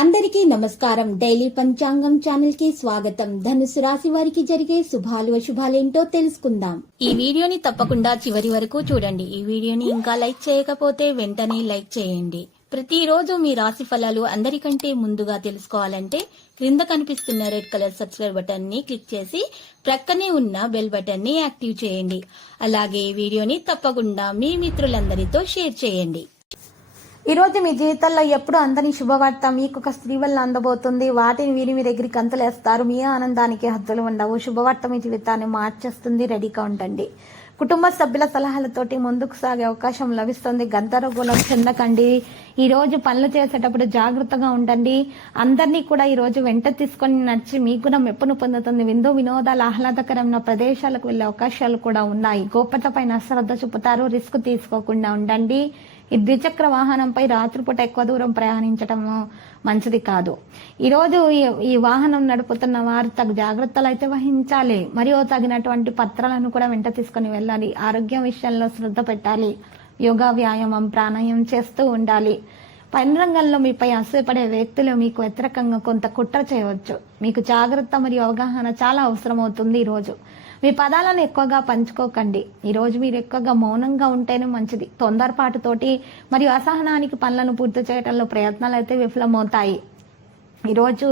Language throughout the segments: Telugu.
అందరికీ నమస్కారం. డైలీ పంచాంగం ఛానల్ కి స్వాగతం. ధనుసు రాశి వారికి జరిగే శుభాలు అశుభాలేంటో తెలుసుకుందాం. ఈ వీడియోని తప్పకుండా చివరి వరకు చూడండి. ఈ వీడియోని ఇంకా లైక్ చేయకపోతే వెంటనే లైక్ చేయండి. ప్రతిరోజు మీ రాశి ఫలాలు అందరికంటే ముందుగా తెలుసుకోవాలంటే క్రింద కనిపిస్తున్న రెడ్ కలర్ సబ్స్క్రైబ్ బటన్ ని క్లిక్ చేసి ప్రక్కనే ఉన్న బెల్ బటన్ ని యాక్టివ్ చేయండి. అలాగే ఈ వీడియోని తప్పకుండా మీ మిత్రులందరితో షేర్ చేయండి. ఈరోజు మీ జీవితంలో ఎప్పుడు అందని శుభవార్త మీకు ఒక స్త్రీ వల్ల అందబోతుంది. వాటిని వీరి మీ దగ్గరికి అంతలేస్తారు. మీ ఆనందానికి హద్దులు ఉండవు. శుభవార్త మీ జీవితాన్ని మార్చేస్తుంది. రెడీగా ఉండండి. కుటుంబ సభ్యుల సలహాలతోటి ముందుకు సాగే అవకాశం లభిస్తుంది. గందరగోళం చెందకండి. ఈ రోజు పనులు చేసేటప్పుడు జాగ్రత్తగా ఉండండి. అందరినీ కూడా ఈ రోజు వెంట తీసుకొని నడిచి మీకు కూడా మెప్పును పొందుతుంది. విందు వినోదాలు ఆహ్లాదకరమైన ప్రదేశాలకు వెళ్లే అవకాశాలు కూడా ఉన్నాయి. గోప్యత పైన శ్రద్ధ చూపుతారు. రిస్క్ తీసుకోకుండా ఉండండి. ఈ ద్విచక్ర వాహనంపై రాత్రిపూట ఎక్కువ దూరం ప్రయాణించడం మంచిది కాదు. ఈరోజు ఈ వాహనం నడుపుతున్న వారు తగు జాగ్రత్తలు అయితే వహించాలి. మరియు తగినటువంటి పత్రాలను కూడా వెంట తీసుకుని వెళ్ళాలి. ఆరోగ్యం విషయంలో శ్రద్ధ పెట్టాలి. యోగా, వ్యాయామం, ప్రాణాయామం చేస్తూ ఉండాలి. పని రంగంలో మీపై అసూయపడే వ్యక్తులు మీకు వ్యతిరేకంగా కొంత కుట్ర చేయవచ్చు. మీకు జాగ్రత్త మరియు అవగాహన చాలా అవసరం అవుతుంది. ఈరోజు మీ పదాలను ఎక్కువగా పంచుకోకండి. ఈరోజు మీరు ఎక్కువగా మౌనంగా ఉంటేనే మంచిది. తొందరపాటుతోటి మరియు అసహనానికి పనులను పూర్తి చేయడంలో ప్రయత్నాలు అయితే విఫలమవుతాయి. ఈరోజు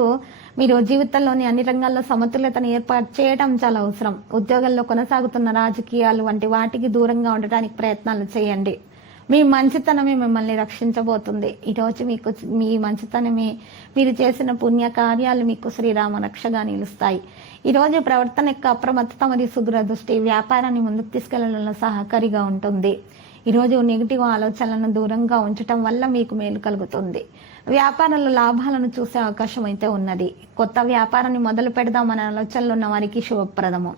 మీరు జీవితంలోని అన్ని రంగాల్లో సమతుల్యతను ఏర్పాటు చేయడం చాలా అవసరం. ఉద్యోగంలో కొనసాగుతున్న రాజకీయాలు వంటి వాటికి దూరంగా ఉండటానికి ప్రయత్నాలు చేయండి. మీ మంచితనమే మిమ్మల్ని రక్షించబోతుంది. ఈరోజు మీకు మీ మంచితనమే, మీరు చేసిన పుణ్య కార్యాలు మీకు శ్రీరామ రక్షగా నిలుస్తాయి. ఈరోజు ప్రవర్తన యొక్క అప్రమత్తత మరియు సుదూర దృష్టి వ్యాపారాన్ని ముందుకు తీసుకెళ్లడంలో సహకారిగా ఉంటుంది. ఈరోజు నెగిటివ్ ఆలోచనలను దూరంగా ఉంచడం వల్ల మీకు మేలు కలుగుతుంది. వ్యాపారంలో లాభాలను చూసే అవకాశం అయితే ఉన్నది. కొత్త వ్యాపారాన్ని మొదలు పెడదామనే ఆలోచనలు ఉన్న వారికి శుభప్రదము.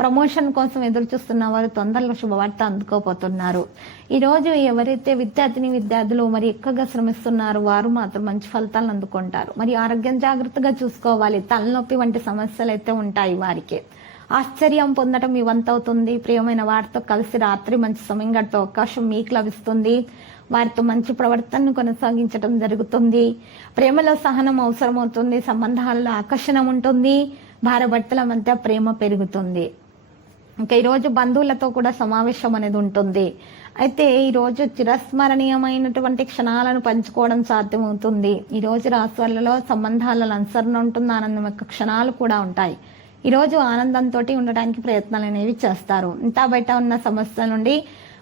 ప్రమోషన్ కోసం ఎదురు చూస్తున్న వారు తొందరలో శుభవార్త అందుకోపోతున్నారు. ఈ రోజు ఎవరైతే విద్యార్థులు మరి ఎక్కువగా శ్రమిస్తున్నారో వారు మాత్రం మంచి ఫలితాలను అందుకుంటారు. మరి ఆరోగ్యం జాగ్రత్తగా చూసుకోవాలి. తలనొప్పి వంటి సమస్యలు అయితే ఉంటాయి వారికి. ఆశ్చర్యం పొందడం మీ వంతవుతుంది. ప్రియమైన వారితో కలిసి రాత్రి మంచి సమయం గడిపే అవకాశం మీకు లభిస్తుంది. వారితో మంచి ప్రవర్తనను కొనసాగించడం జరుగుతుంది. ప్రేమలో సహనం అవసరమవుతుంది. సంబంధాలలో ఆకర్షణ ఉంటుంది. భార్యాభర్తల మధ్య ప్రేమ పెరుగుతుంది. ఇంకా ఈరోజు బంధువులతో కూడా సమావేశం అనేది ఉంటుంది. అయితే ఈరోజు చిరస్మరణీయమైనటువంటి క్షణాలను పంచుకోవడం సాధ్యమవుతుంది. ఈరోజు రాశులలో సంబంధాలలో అనుసరణ ఉంటుంది. ఆనందం యొక్క క్షణాలు కూడా ఉంటాయి. ఈరోజు ఆనందంతో ఉండడానికి ప్రయత్నాలు అనేవి చేస్తారు. ఇంత బయట ఉన్న సమస్యల నుండి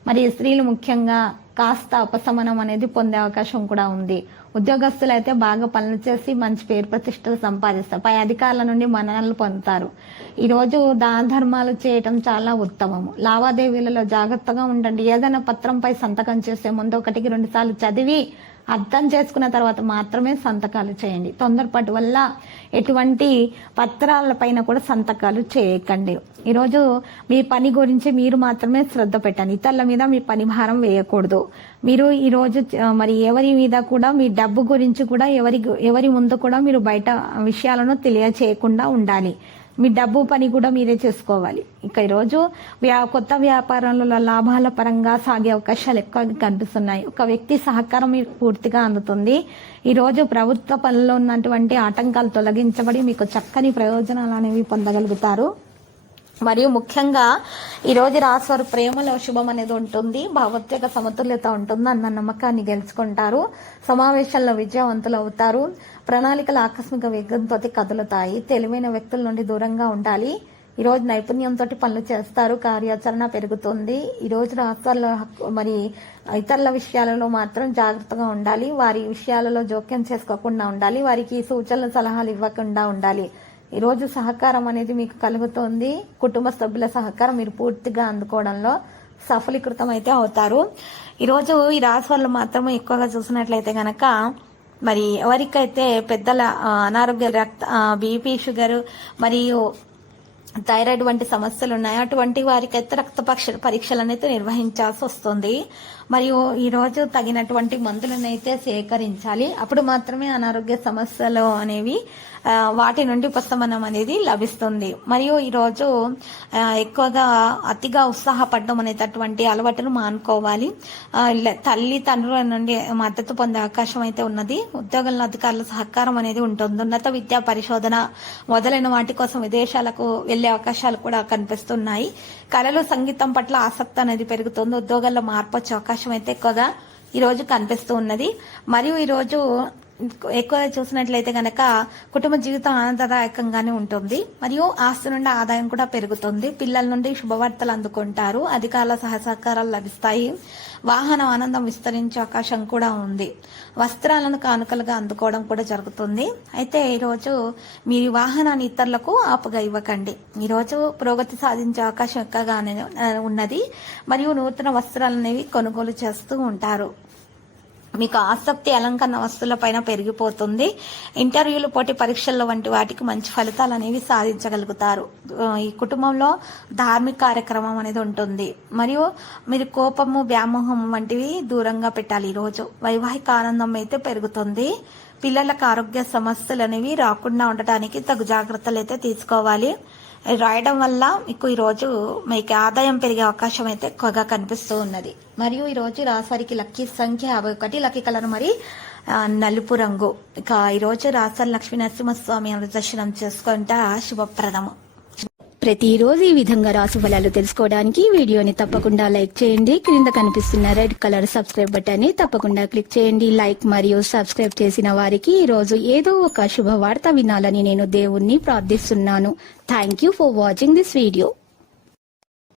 మరి స్త్రీలు ముఖ్యంగా కాస్త ఉపశమనం అనేది పొందే అవకాశం కూడా ఉంది. ఉద్యోగస్తులు అయితే బాగా పనులు చేసి మంచి పేరు ప్రతిష్టలు సంపాదిస్తారు. పై అధికారుల నుండి మన్ననలు పొందుతారు. ఈరోజు దాన ధర్మాలు చేయటం చాలా ఉత్తమము. లావాదేవీలలో జాగ్రత్తగా ఉండండి. ఏదైనా పత్రంపై సంతకం చేసే ముందు 1-2 సార్లు చదివి అర్థం చేసుకున్న తర్వాత మాత్రమే సంతకాలు చేయండి. తొందరపాటు వల్ల ఎటువంటి పత్రాలపైన కూడా సంతకాలు చేయకండి. ఈరోజు మీ పని గురించి మీరు మాత్రమే శ్రద్ధ పెట్టండి. ఇతరుల మీద మీ పని భారం వేయకూడదు. మీరు ఈరోజు మరి ఎవరి మీద కూడా మీ డబ్బు గురించి కూడా ఎవరి ముందు కూడా మీరు బయట విషయాలను తెలియచేయకుండా ఉండాలి. మీ డబ్బు పని కూడా మీరే చేసుకోవాలి. ఇక ఈరోజు కొత్త వ్యాపారంలో లాభాల పరంగా సాగే అవకాశాలు ఎక్కువగా కనిపిస్తున్నాయి. ఒక వ్యక్తి సహకారం మీకు పూర్తిగా అందుతుంది. ఈరోజు ప్రభుత్వ పనుల్లో ఉన్నటువంటి ఆటంకాలు తొలగించబడి మీకు చక్కని ప్రయోజనాలు అనేవి పొందగలుగుతారు. మరియు ముఖ్యంగా ఈరోజు రాశివారు ప్రేమలో శుభం అనేది ఉంటుంది. భావోద్వేగ సమతుల్యత ఉంటుంది. అన్న నమ్మకాన్ని గెలుచుకుంటారు. సమావేశాల్లో విజయవంతులు అవుతారు. ప్రణాళికలు ఆకస్మిక వేగంతో కదులుతాయి. తెలివైన వ్యక్తుల నుండి దూరంగా ఉండాలి. ఈరోజు నైపుణ్యంతో పనులు చేస్తారు. కార్యాచరణ పెరుగుతుంది. ఈరోజు రాష్ట్రాల్లో మరి ఇతరుల విషయాలలో మాత్రం జాగ్రత్తగా ఉండాలి. వారి విషయాలలో జోక్యం చేసుకోకుండా ఉండాలి. వారికి సూచనలు సలహాలు ఇవ్వకుండా ఉండాలి. ఈరోజు సహకారం అనేది మీకు కలుగుతుంది. కుటుంబ సభ్యుల సహకారం మీరు పూర్తిగా అందుకోవడంలో సఫలీకృతం అయితే అవుతారు. ఈరోజు ఈ రాశి వాళ్ళు మాత్రం ఎక్కువగా చూసినట్లయితే గనక మరి ఎవరికైతే పెద్దల అనారోగ్య బీపీ, షుగర్ మరియు థైరాయిడ్ వంటి సమస్యలు ఉన్నాయి అటువంటి వారికైతే రక్త పరీక్షలు అనేది నిర్వహించాల్సి వస్తుంది. మరియు ఈ రోజు తగినటువంటి మందులను అయితే సేకరించాలి. అప్పుడు మాత్రమే అనారోగ్య సమస్యలు అనేవి వాటి నుండి ఉపశమనం అనేది లభిస్తుంది. మరియు ఈ రోజు ఎక్కువగా అతిగా ఉత్సాహపడడం అనేటటువంటి అలవాటును మానుకోవాలి. తల్లిదండ్రుల నుండి మద్దతు పొందే అవకాశం అయితే ఉన్నది. ఉద్యోగంలో అధికారుల సహకారం అనేది ఉంటుంది. ఉన్నత విద్యా పరిశోధన మొదలైన వాటి కోసం విదేశాలకు వెళ్లే అవకాశాలు కూడా కనిపిస్తున్నాయి. కళలు, సంగీతం పట్ల ఆసక్తి అనేది పెరుగుతుంది. ఉద్యోగాల్లో మార్పు వచ్చే అవకాశం అయితే ఎక్కువగా ఈ రోజు కనిపిస్తూ ఉన్నది. మరియు ఈ రోజు ఎక్కువగా చూసినట్లయితే గనక కుటుంబ జీవితం ఆనందదాయకంగానే ఉంటుంది. మరియు ఆస్తి నుండి ఆదాయం కూడా పెరుగుతుంది. పిల్లల నుండి శుభవార్తలు అందుకుంటారు. అధికారుల సహకారాలు లభిస్తాయి. వాహనం ఆనందం విస్తరించే అవకాశం కూడా ఉంది. వస్త్రాలను కానుకలుగా అందుకోవడం కూడా జరుగుతుంది. అయితే ఈరోజు మీ వాహనాన్ని ఇతరులకు ఆపుగా ఇవ్వకండి. ఈరోజు పురోగతి సాధించే అవకాశం ఎక్కువగానే ఉన్నది. మరియు నూతన వస్త్రాలు అనేవి కొనుగోలు చేస్తూ ఉంటారు. మీకు ఆసక్తి అలంకరణ వస్తువులపైన పెరిగిపోతుంది. ఇంటర్వ్యూలు, పోటీ పరీక్షల్లో వంటి వాటికి మంచి ఫలితాలు అనేవి సాధించగలుగుతారు. ఈ కుటుంబంలో ధార్మిక కార్యక్రమం అనేది ఉంటుంది. మరియు మీరు కోపము, వ్యామోహం వంటివి దూరంగా పెట్టాలి. ఈరోజు వైవాహిక ఆనందం అయితే పెరుగుతుంది. పిల్లలకు ఆరోగ్య సమస్యలు అనేవి రాకుండా ఉండటానికి తగు జాగ్రత్తలు అయితే తీసుకోవాలి. రాయడం వల్ల మీకు ఈరోజు మీకు ఆదాయం పెరిగే అవకాశం అయితే ఎక్కువగా కనిపిస్తూ ఉన్నది. మరియు ఈరోజు రాశివారికి లక్కీ సంఖ్య 51, లక్కీ కలర్ మరి నలుపు రంగు. ఇక ఈరోజు రాశి లక్ష్మీ నరసింహస్వామి దర్శనం చేసుకుంటా శుభప్రదము. ప్రతిరోజు ఈ విధంగా రాశి ఫలాలు తెలుసుకోవడానికి వీడియోని తప్పకుండా లైక్ చేయండి. క్రింద కనిపిస్తున్న రెడ్ కలర్ సబ్స్క్రైబ్ బటన్ ని తప్పకుండా క్లిక్ చేయండి. లైక్ మరియు సబ్స్క్రైబ్ చేసిన వారికి ఈ రోజు ఏదో ఒక శుభవార్త వినాలని నేను దేవుణ్ణి ప్రార్థిస్తున్నాను. Thank you for watching this video.